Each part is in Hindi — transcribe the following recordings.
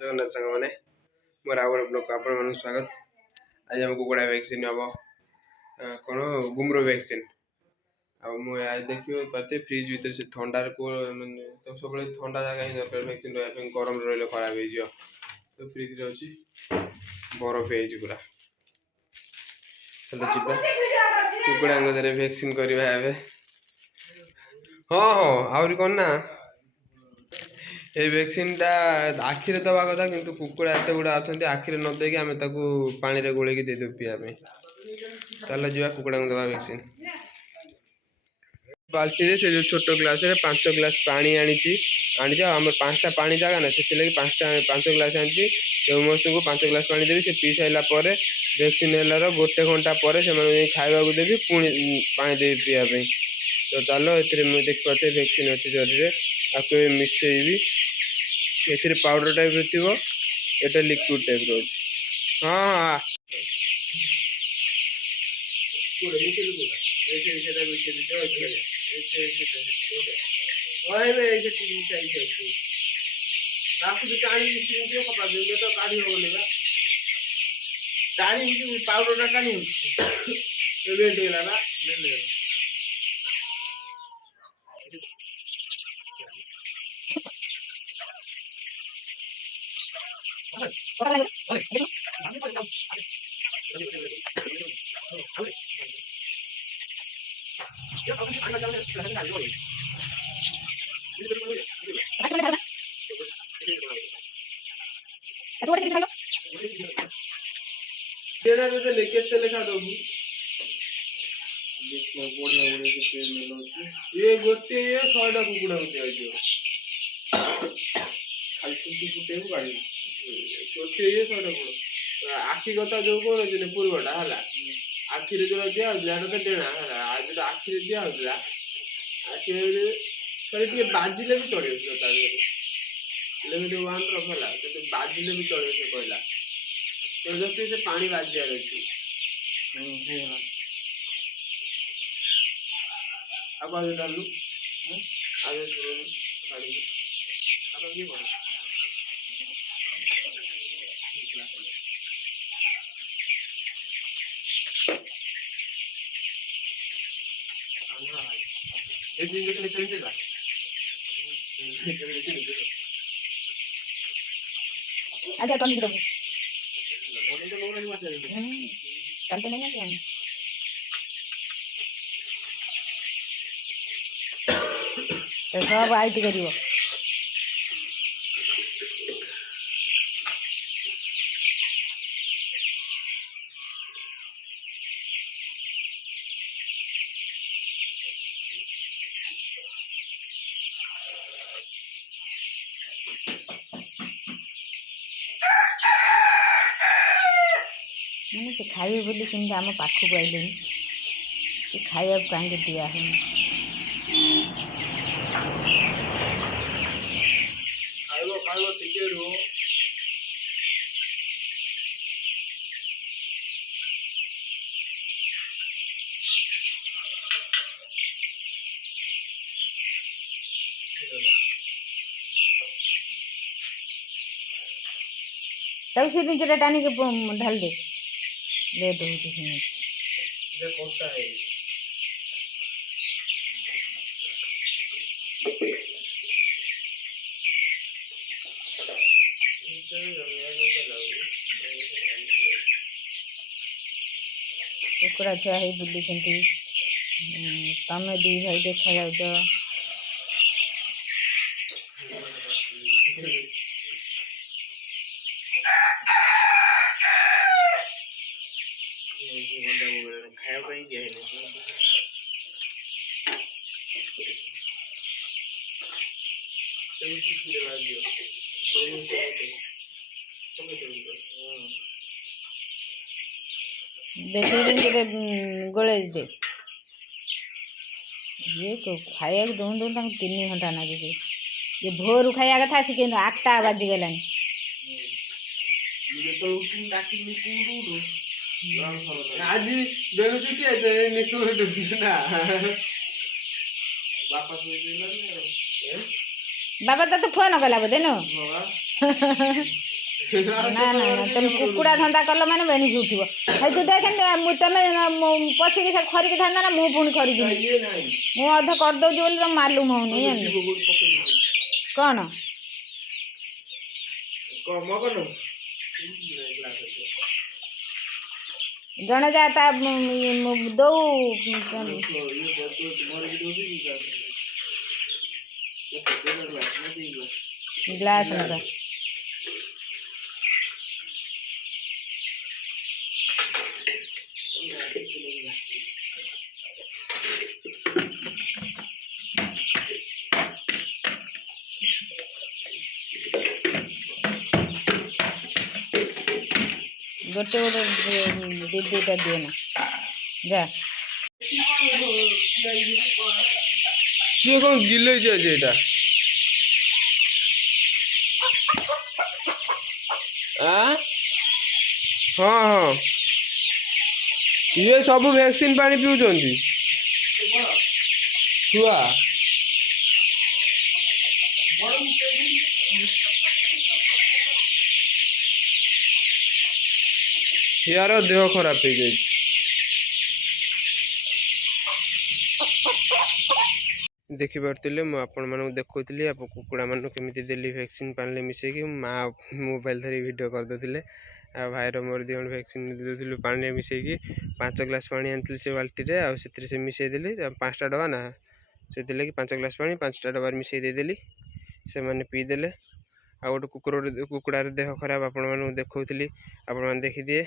जगन्नाथ सांग मैंने मोर आवर ब्लॉग को आपण मन स्वागत। आज हम कुकुड़ा वैक्सीन हम कौन गुमरो वैक्सीन आज देखिए पाते फ्रिज भीतर से ठंडार को माने तो सब ठंडा जगह ही दरकार वैक्सीन रहा गरम रही खराब हो तो फ्रिज रे अच्छी बरफ है पूरा चलो जीवा कुकुड़ा वैक्सीन करवा हाँ हाँ आहरी कौन ना ये वैक्सीन टा आखिरे दवा कथा किंतु कुकुड़ा एत गुड़ा अच्छा आखिरे न देकी आम पानी रे गोलेकी देदेव पीवा चलो जी कुकुड़ा दवा वैक्सीन बाल्टी रे से जो छोट ग्लास रे 5 ग्लास पानी आनी जाओ आम 5टा पानी जगह ना से 5 ग्लास आनी समस्त को 5 ग्लास पानी देवी से पी सारा पर वैक्सीन है गोटे घंटा पर से खावा देवी पुणी पानी देवी पीवा तो चलो ये देख पाते वैक्सीन अच्छी जरी आपको मिसेबी ए पाउडर टाइप थी ये लिक्विड टाइप रोज हाँ पाउडर टाणी लेखा दबू ये गोटे 100टा कुकुड़ा खाली फुटे गाड़ी गोटे 100टा कुकुड़ा आखि कथा जो कौन पूर्वटा है आखिरे जो दिया तो डेणा है आज जो आखिरे दिया आखिरे खाली बाजिले भी चढ़े लेकिन वन रखला बाजिले भी चढ़े से कहला तो जस्ट से पानी बाजार अच्छी अब आगे डालू आगे पानी अब ये कौन ये चीज के लिए चलते था आगे कौन निकलो तो लोग नहीं मारते चलते नहीं है तो सब आईटी करियो मैंने से खाइए बोली कि आम पाखक आइले से खाया कहीं दिया है खाइबो टिके रो तब से नीचे टानी के ढाल दे दो ये कोटा है कुकुड़ा छुआ ही बुली तमें दी भाई देखा जाऊ देखिए गोले दे ये तो खाया दौन दौन 3 घंटा लगे ये भोर खाया कथा से 8टा बाजिगला आज बेणु छुट्टी है निकुर ना बाबा तो फोन कला बोधे न ନା ନା ନା ତମେ କୁକୁଡ଼ା ଧନ୍ଦା କଲ ମାନେ ବେଣିକି ଉଠିବ। ହେଇ ତୁ ଦେଖେ ତମେ ପଶିକି ସେ ଖରିକି ଥାନ୍ତା ନା ମୁଁ ପୁଣି ଖରିକିନି। ମୁଁ ଅଧେ କରିଦେଉଛି ବୋଲି ତମ ମାଲୁମ ହଉନି ଜାଣିଲ କ'ଣ? ଜଣେ ଯା ତା ଦଉ ଗ୍ଲାସ୍ ନେବା। ଗୋଟେ ଗୋଟେ ଦିଟା ଦିଏ ନା ଯା। ସିଏ କ'ଣ ଗିଲେଇଛି ଆଜି ଏଇଟା? ହଁ ହଁ ଇଏ ସବୁ ଭ୍ୟାକ୍ସିନ୍ ପାଣି ପିଉଛନ୍ତି ଛୁଆ। ୟାର ଦେହ ଖରାପ ହେଇଯାଇଛି। ଦେଖିପାରୁଥିଲେ ମୁଁ ଆପଣମାନଙ୍କୁ ଦେଖାଉଥିଲି କୁକୁଡ଼ାମାନଙ୍କୁ କେମିତି ଦେଲି ଭ୍ୟାକ୍ସିନ୍ ପାଣିରେ ମିଶାଇକି। ମାଆ ମୋବାଇଲ୍ ଧରି ଭିଡ଼ିଓ କରିଦେଉଥିଲେ। ଆଉ ଭାଇର ମୋର ଦୁଇ ଜଣ ଭ୍ୟାକ୍ସିନ୍ ଦେଉଥିଲୁ ପାଣିରେ ମିଶାଇକି। 5 ଗ୍ଲାସ୍ ପାଣି ଆଣିଥିଲି ସେ ବାଲ୍ଟିରେ, ଆଉ ସେଥିରେ ସେ ମିଶାଇ ଦେଲି 5ଟା ଡବା ନା, ସେଥିଲାଗି 5 ଗ୍ଲାସ୍ ପାଣି 5ଟା ଡବାରେ ମିଶାଇ ଦେଇଦେଲି। ସେମାନେ ପିଇଦେଲେ। ଆଉ ଗୋଟେ କୁକୁଡ଼ାର ଦେହ ଖରାପ ଆପଣମାନଙ୍କୁ ଦେଖାଉଥିଲି, ଆପଣମାନେ ଦେଖିଦିଏ।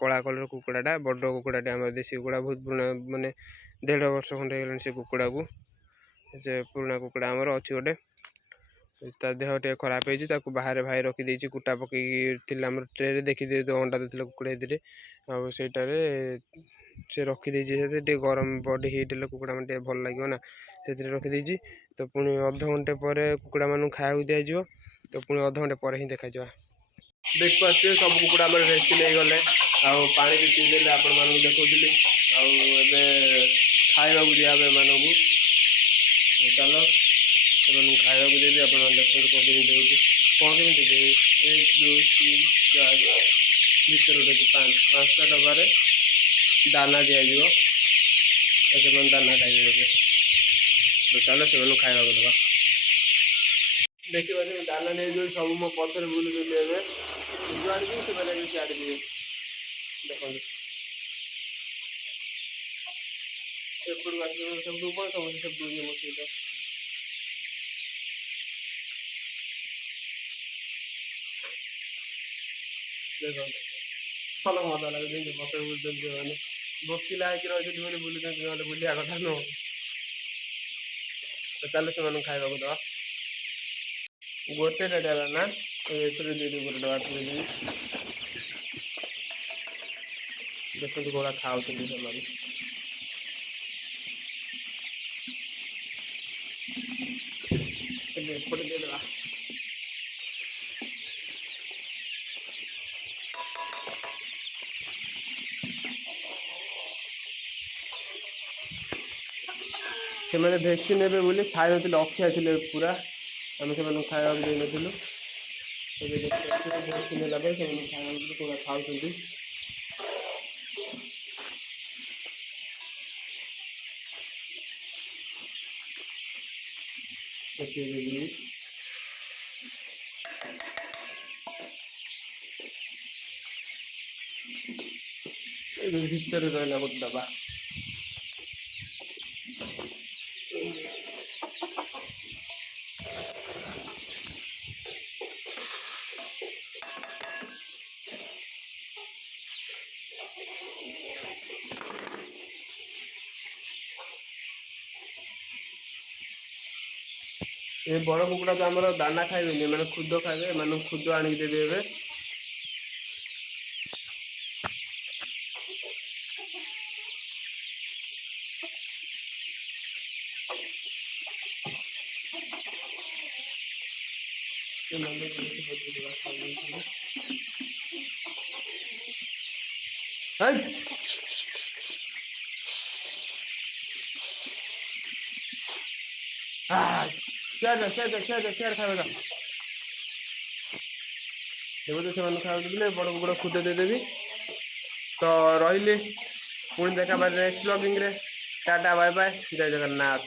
କଳା କଲର କୁକୁଡ଼ାଟା, ବଡ଼ କୁକୁଡ଼ାଟେ, ଆମର ଦେଶୀ କୁକୁଡ଼ା, ବହୁତ ପୁରୁଣା, ମାନେ 1.5 ବର୍ଷ ଖଣ୍ଡେ ହେଇଗଲାଣି ସେ କୁକୁଡ଼ାକୁ। ସେ ପୁରୁଣା କୁକୁଡ଼ା ଆମର ଅଛି ଗୋଟେ, ତା ଦେହ ଟିକେ ଖରାପ ହେଇଛି। ତାକୁ ବାହାରେ ଭାଇ ରଖିଦେଇଛି, କୁଟା ପକେଇକି ଥିଲା ଆମର ଟ୍ରେରେ, ଦେଖିଦିଏ ତ ଅଣ୍ଡା ଦେଉଥିଲା କୁକୁଡ଼ା ଏଥିରେ। ଆଉ ସେଇଟାରେ ସେ ରଖିଦେଇଛି, ସେଥିରେ ଟିକେ ଗରମ ବଡ଼ି ହିଟ୍ ହେଲେ କୁକୁଡ଼ା ମାନେ ଟିକେ ଭଲ ଲାଗିବ ନା, ସେଥିରେ ରଖିଦେଇଛି। ତ ପୁଣି ଅଧଘଣ୍ଟେ ପରେ କୁକୁଡ଼ାମାନଙ୍କୁ ଖାଇବାକୁ ଦିଆଯିବ। ତ ପୁଣି ଅଧଘଣ୍ଟେ ପରେ ହିଁ ଦେଖାଯିବ। ଦେଖିପାରୁଥିବେ ସବୁ କୁକୁଡ଼ା ଆମର ଭ୍ୟାକ୍ସିନ୍ ହେଇଗଲେ, ଆଉ ପାଣି ବି ପିଇଦେଲେ, ଆପଣମାନଙ୍କୁ ଦେଖାଉଥିଲି। ଆଉ ଏବେ ଖାଇବାକୁ ଦିଆହେବ ଏମାନଙ୍କୁ। ଚାଲ ସେମାନଙ୍କୁ ଖାଇବାକୁ ଦେବି, ଆପଣମାନେ ଦେଖନ୍ତୁ କ'ଣ କେମିତି ଦେଉଛି। କ'ଣ କେମିତି ଦେବି? 1 2 3 4 ଭିତରେ ଗୋଟେ 5ଟା ଡବାରେ ଦାନା ଦିଆଯିବ, ତ ସେମାନେ ଦାନା ଖାଇଦେବେ। ତ ଚାଲ ସେମାନଙ୍କୁ ଖାଇବାକୁ ଦେବା। ଦେଖିପାରୁଥିବେ ଦାନା ନେଇଯିବେ, ସବୁ ମୋ ପଛରେ ବୁଲୁଛନ୍ତି। ଏବେ ଯୁଆଡ଼େ ଯିବେ ସେମାନେ ବି ସିଆଡ଼େ ଯିବେ। ଦେଖନ୍ତୁ ଏପଟକୁ ଆସିବେ, ସେପଟକୁ କ'ଣ ସମସ୍ତେ ସେପଟକୁ ଯିବେ ମୋ ସହିତ। ଦେଖନ୍ତୁ ଭଲ ମଜା ଲାଗୁଛି, ପଛରେ ବୁଲୁଛନ୍ତି ସେମାନେ। ଭୋକିଲା ହେଇକି ରହିଛନ୍ତି ବୋଲି ବୁଲୁଛନ୍ତି, ନହେଲେ ବୁଲିବା କଥା ନୁହଁ। ତ ଚାଲ ସେମାନଙ୍କୁ ଖାଇବାକୁ ଦେବା। ଗୋଟେ ଡବା ନା ଏଥିରେ ଦେଇଦେବି, ଗୋଟେ ଡବା ଦେଇଦେବି। ଦେଖନ୍ତୁ ଘୋଡ଼ା ଖାଉଛନ୍ତି ସେମାନେ। ଏପଟେ ଦେଇଦେବା। ସେମାନେ ଭ୍ୟାକ୍ସିନ୍ ନେବେ ବୋଲି ଖାଇନଥିଲେ, ଅଖିଆ ଥିଲେ ପୁରା। ଆମେ ସେମାନଙ୍କୁ ଖାଇବାକୁ ଦେଇନଥିଲୁ। ଏବେ ଭ୍ୟାକ୍ସିନ୍ ନେଲା ପରେ ସେମାନଙ୍କୁ ଖାଇବାକୁ ପୁରା ଖାଉଛନ୍ତି। ଏବେ ଭିତରେ ରହିଲା ଗୋଟେ ଡବା। ଏ ବଡ଼ କୁକୁଡ଼ା ତ ଆମର ଦାନା ଖାଇବେନି, ଏମାନେ ଖୁଦ ଖାଇବେ। ଏମାନଙ୍କୁ ଖୁଦ ଆଣିକି ଦେବି ଏବେ। ସିଆଡ଼େ ଖାଇବା। देखो से खाऊले बड़ कुकुड़ खुद देदेवी तो रही पुणी देखा नेक्स्ट ब्लॉगिंग रे टाटा बाय बाय जय जगन्नाथ।